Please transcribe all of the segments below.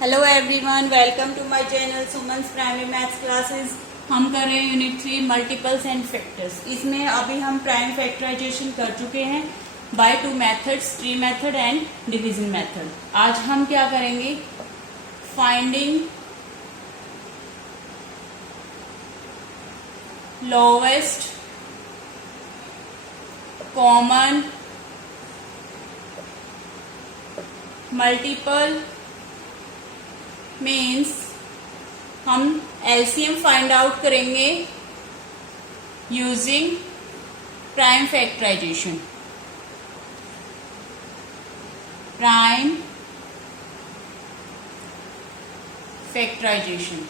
Hello everyone, welcome to my channel Suman's primary maths classes. हम कर रहे हैं यूनिट 3 मल्टीपल्स एंड फैक्टर्स। इसमें अभी हम प्राइम फैक्टराइजेशन कर चुके हैं by two methods, tree method and division method. आज हम क्या करेंगे, finding lowest common multiple means हम एलसीएम फाइंड आउट करेंगे using prime factorization. Prime factorisation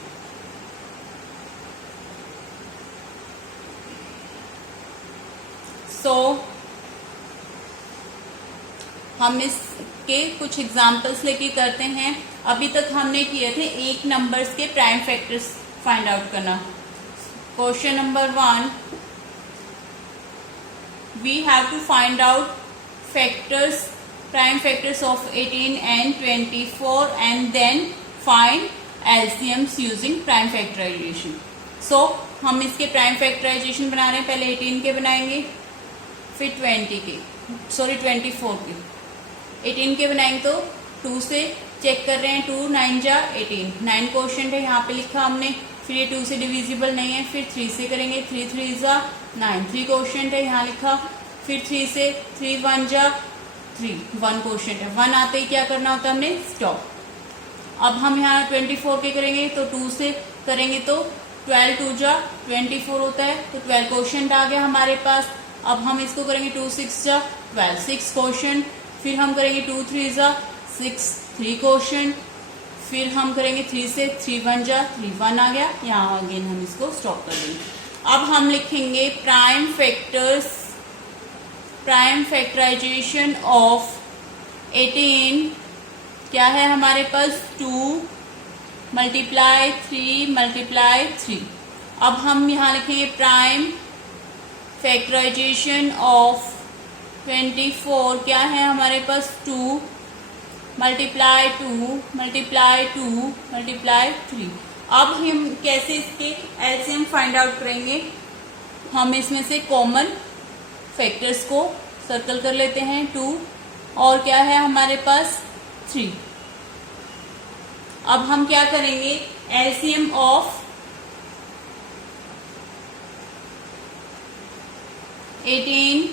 हम इसके कुछ एग्जाम्पल्स लेके करते हैं। अभी तक हमने किए थे एक नंबर्स के प्राइम फैक्टर्स फाइंड आउट करना। Question number 1, we have to find out factors, prime factors of 18 and 24 and then find LCMs using prime factorisation. हम इसके प्राइम फैक्टराइजेशन बना रहे हैं। पहले 18 के बनाएंगे, फिर 24 के। 18 के बनाएंगे तो 2 से चेक कर रहे हैं, 2 9 जा 18, 9 क्वेश्चन है यहाँ पे लिखा हमने। फिर ये 2 से डिविजिबल नहीं है, फिर 3 से करेंगे, 3 3 जा 9, 3 क्वेश्चन है यहाँ लिखा। फिर 3 से 3 1 जा 3, 1 क्वेश्चन है। 1 आते ही क्या करना होता है हमने, स्टॉप। अब हम यहाँ 24 के करेंगे तो 2 से करेंगे तो 12 2 जा 24 होता है, तो 12 क्वेश्चन आ गया हमारे पास। अब हम इसको करेंगे 2 6 जा 12, 6 क्वेश्चन। फिर हम करेंगे 2 3 जा 6, 3 क्वेश्चन। फिर हम करेंगे 3 से 3 1 जा 3, 1 आ गया। यहाँ अगेन हम इसको स्टॉप कर देंगे। अब हम लिखेंगे prime factors, prime factorization of 18 क्या है हमारे पास, 2 मल्टीप्लाई 3 मल्टीप्लाई 3। अब हम यहाँ लिखेंगे प्राइम फैक्टराइजेशन ऑफ 24 क्या है हमारे पास, 2 मल्टीप्लाई 2 मल्टीप्लाई 2 मल्टीप्लाई 3। अब हम कैसे इसके एलसीएम फाइंड आउट करेंगे, हम इसमें से कॉमन फैक्टर्स को सर्कल कर लेते हैं। 2 और क्या है हमारे पास 3। अब हम क्या करेंगे, एलसीएम ऑफ 18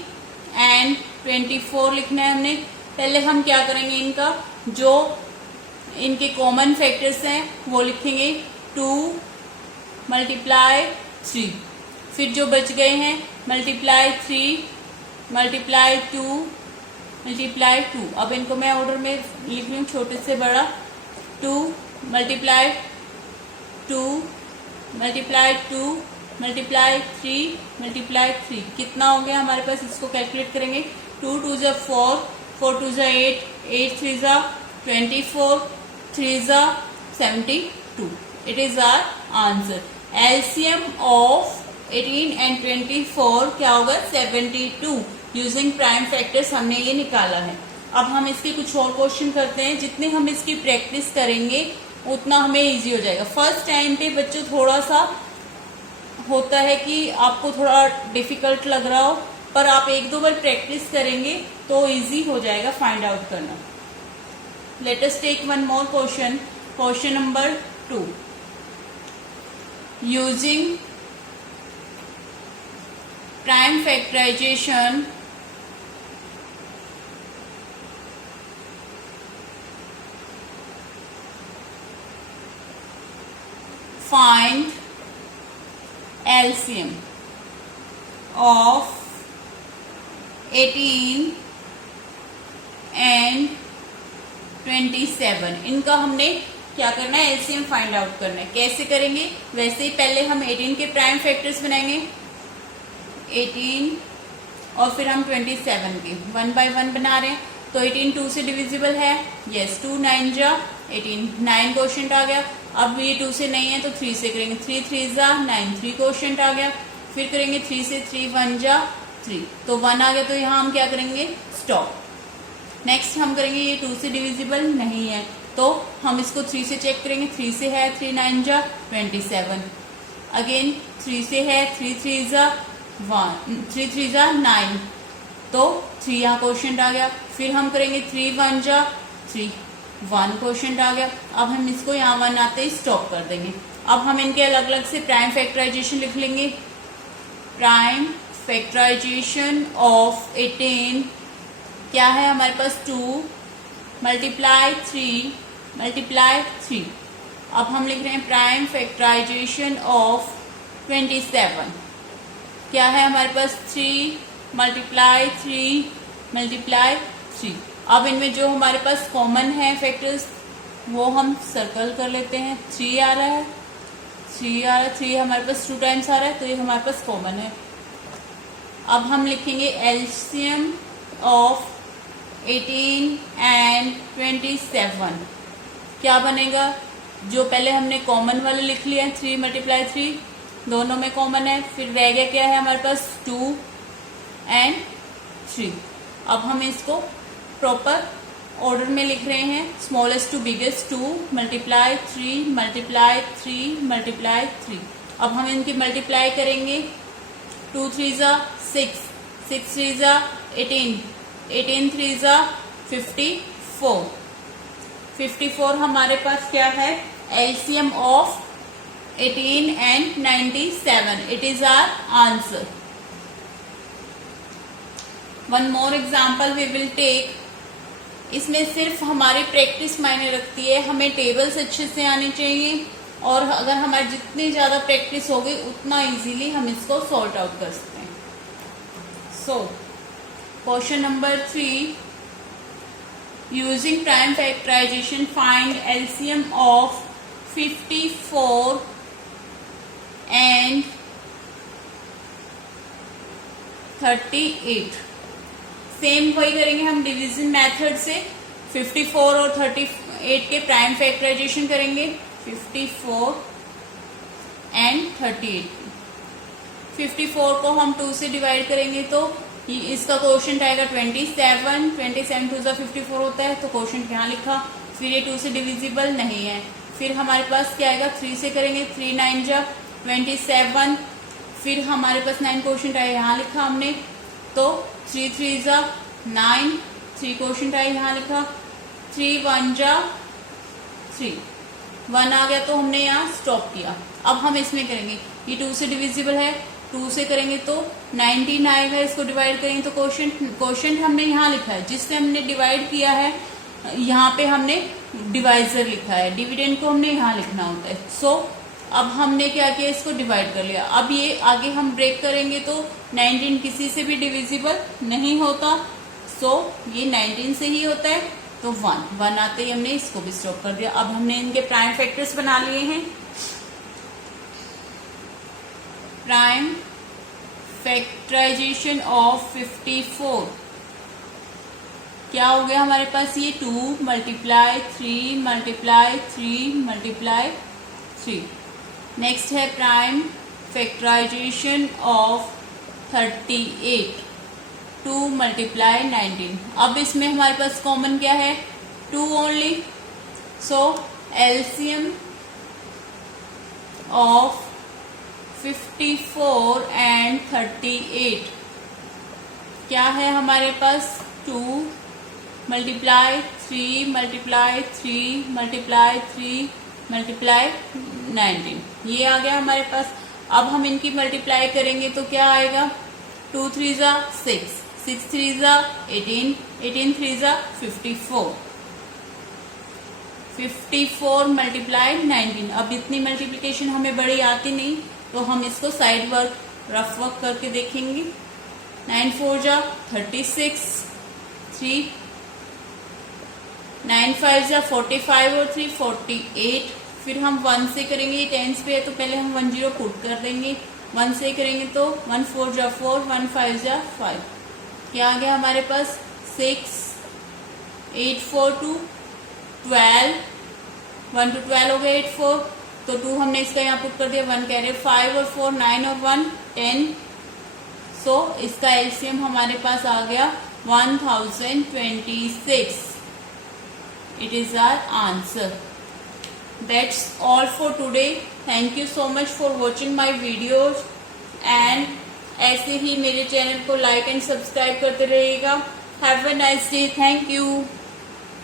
एंड 24 लिखना है हमने। पहले हम क्या करेंगे, इनका जो इनके कॉमन फैक्टर्स हैं वो लिखेंगे, 2 मल्टीप्लाई 3। फिर जो बच गए हैं मल्टीप्लाई 3 मल्टीप्लाई 2 मल्टीप्लाई 2। अब इनको मैं ऑर्डर में लिख रही हूँ, छोटे से बड़ा। 2 मल्टीप्लाई 2 मल्टीप्लाई 2 मल्टीप्लाई 3 मल्टीप्लाई 3। कितना हो गया हमारे पास, इसको कैलकुलेट करेंगे। 2 2 जा 4, 4 2 जा 8, 8 3 जा 24, 3 जा 72। It is our answer. LCM of 18 and 24 क्या होगा, 72 यूजिंग प्राइम फैक्टर्स हमने ये निकाला है। अब हम इसके कुछ और क्वेश्चन करते हैं। जितने हम इसकी प्रैक्टिस करेंगे उतना हमें इजी हो जाएगा। फर्स्ट टाइम पे बच्चों थोड़ा सा होता है कि आपको थोड़ा डिफिकल्ट लग रहा हो, पर आप 1-2 बार प्रैक्टिस करेंगे तो इजी हो जाएगा फाइंड आउट करना। Let us take one more question, question number 2। Using prime factorization find LCM of 18 and 27। इनका हमने क्या करना है, LCM फाइंड आउट करना है। कैसे करेंगे, वैसे ही पहले हम 18 के प्राइम फैक्टर्स बनाएंगे, 18 और फिर हम 27 के 1 by 1 बना रहे हैं। तो 18 2 से डिविजिबल है, यस। 2 9 जा 18, 9 क्वेश्चन आ गया। अब ये 2 से नहीं है तो 3 से करेंगे, 3 3 जा 9, 3 क्वेश्चन आ गया। फिर करेंगे 3 से 3 1 जा 3, तो 1 आ गया। तो यहाँ हम क्या करेंगे, स्टॉप। नेक्स्ट हम करेंगे, ये 2 से डिविजिबल नहीं है तो हम इसको 3 से चेक करेंगे। 3 से है 3 9 जा 27, अगेन 3 से है 3 3 जा 9, तो 3 यहाँ क्वेश्चन आ गया। फिर हम करेंगे 3 1 जा 3, 1 क्वेश्चन आ गया। अब हम इसको यहाँ 1 आते ही स्टॉप कर देंगे। अब हम इनके अलग अलग से प्राइम फैक्टराइजेशन लिख लेंगे। प्राइम फैक्टराइजेशन ऑफ 18 क्या है हमारे पास 2 मल्टीप्लाई 3 मल्टीप्लाई 3। अब हम लिख रहे हैं प्राइम फैक्टराइजेशन ऑफ 27 क्या है हमारे पास 3 मल्टीप्लाई 3 मल्टीप्लाई 3। अब इनमें जो हमारे पास कॉमन है फैक्टर्स वो हम सर्कल कर लेते हैं। 3 आ रहा है, 3 आ रहा है, 3 हमारे पास 2 टाइम्स आ रहा है, तो ये हमारे पास कॉमन है। अब हम लिखेंगे एलसीएम ऑफ 18 एंड 27 क्या बनेगा। जो पहले हमने कॉमन वाले लिख लिया है 3 मल्टीप्लाई 3, दोनों में कॉमन है। फिर रह गया क्या है हमारे पास 2 एंड 3। अब हम इसको प्रॉपर ऑर्डर में लिख रहे हैं, smallest to biggest 2 multiply 3 multiply 3 multiply 3। अब हम इनकी मल्टीप्लाई करेंगे। 2 3 जा 6, 6 3 जा 18, 18 3 जा 54, 54 हमारे पास क्या है LCM of 18 and 97। It is our answer. One more example we will take. इसमें सिर्फ हमारी प्रैक्टिस मायने रखती है, हमें टेबल्स अच्छे से आने चाहिए, और अगर हमारी जितनी ज्यादा प्रैक्टिस होगी उतना इजीली हम इसको सॉल्व आउट कर सकते हैं। So question number 3, using prime factorization find LCM of 54 and 38। Same वही करेंगे हम डिवीजन मेथड से। 54 और 38 के प्राइम फैक्टराइजेशन करेंगे। 54 एंड 38, 54 को हम 2 से डिवाइड करेंगे तो इसका क्वोशंट आएगा 27, 27 2 54 होता है, तो क्वोशंट यहाँ लिखा। फिर ये 2 से डिविजिबल नहीं है। फिर हमारे पास क्या आएगा 3 से करेंगे, 3 9 जा 27। फिर हमारे पास 9 क्वोशंट आया, यहाँ लिखा हमने, तो 3 3 जा 9, 3 क्वोशंट आया, यहाँ लिखा। 3 1 जा 3, 1 आ गया तो हमने यहाँ स्टॉप किया। अब हम इसमें करेंगे, ये 2 से डिविजिबल है, 2 से करेंगे तो 19 आएगा। इसको डिवाइड करेंगे तो क्वोशंट हमने यहाँ लिखा है, जिससे हमने डिवाइड किया है यहाँ पे हमने डिवाइजर लिखा है, डिविडेंड को हमने यहाँ लिखना होता है। सो अब हमने क्या किया, इसको डिवाइड कर लिया। अब ये आगे हम ब्रेक करेंगे तो 19 किसी से भी डिविजिबल नहीं होता, सो ये 19 से ही होता है, तो 1 आते ही हमने इसको भी स्टॉप कर दिया। अब हमने इनके प्राइम फैक्टर्स बना लिए हैं। प्राइम फैक्टराइजेशन ऑफ 54 क्या हो गया हमारे पास, ये 2 मल्टीप्लाई 3 मल्टीप्लाई 3 मल्टीप्लाई 3। नेक्स्ट है प्राइम फैक्टराइजेशन ऑफ 38, 2 मल्टीप्लाई 19। अब इसमें हमारे पास कॉमन क्या है 2 only, so LCM of 54 and 38 क्या है हमारे पास 2 मल्टीप्लाई 3 मल्टीप्लाई 3 मल्टीप्लाई 3 मल्टीप्लाई 19, ये आ गया हमारे पास। अब हम इनकी मल्टीप्लाई करेंगे तो क्या आएगा, 2 3 जा 6, 6 3 जा 18, 18 3 जा 54, 54 मल्टीप्लाई 19। अब इतनी मल्टीप्लिकेशन हमें बड़ी आती नहीं, तो हम इसको साइड वर्क रफ वर्क करके देखेंगे। 9 4 जा 36, 3 9 5 जा 45 और 3 48। फिर हम 1 से करेंगे, ये टेंस पे है तो पहले हम 1 0 पुट कर देंगे। 1 से करेंगे तो 1 4 जा 4, 1 5 जा 5। क्या आ गया हमारे पास 6, 8 4 2 12, 1 to 12 हो गया 8 4, तो 2 हमने इसका यहाँ पुट कर दिया। 1 कैरियर 5 और 4 9 और 1 10, सो इसका एलसीएम हमारे पास आ गया 1026। It is our answer. That's all for today. Thank you so much for watching my videos. And ऐसे ही मेरे चैनल को लाइक एंड सब्सक्राइब करते रहिएगा. Have a nice day. Thank you.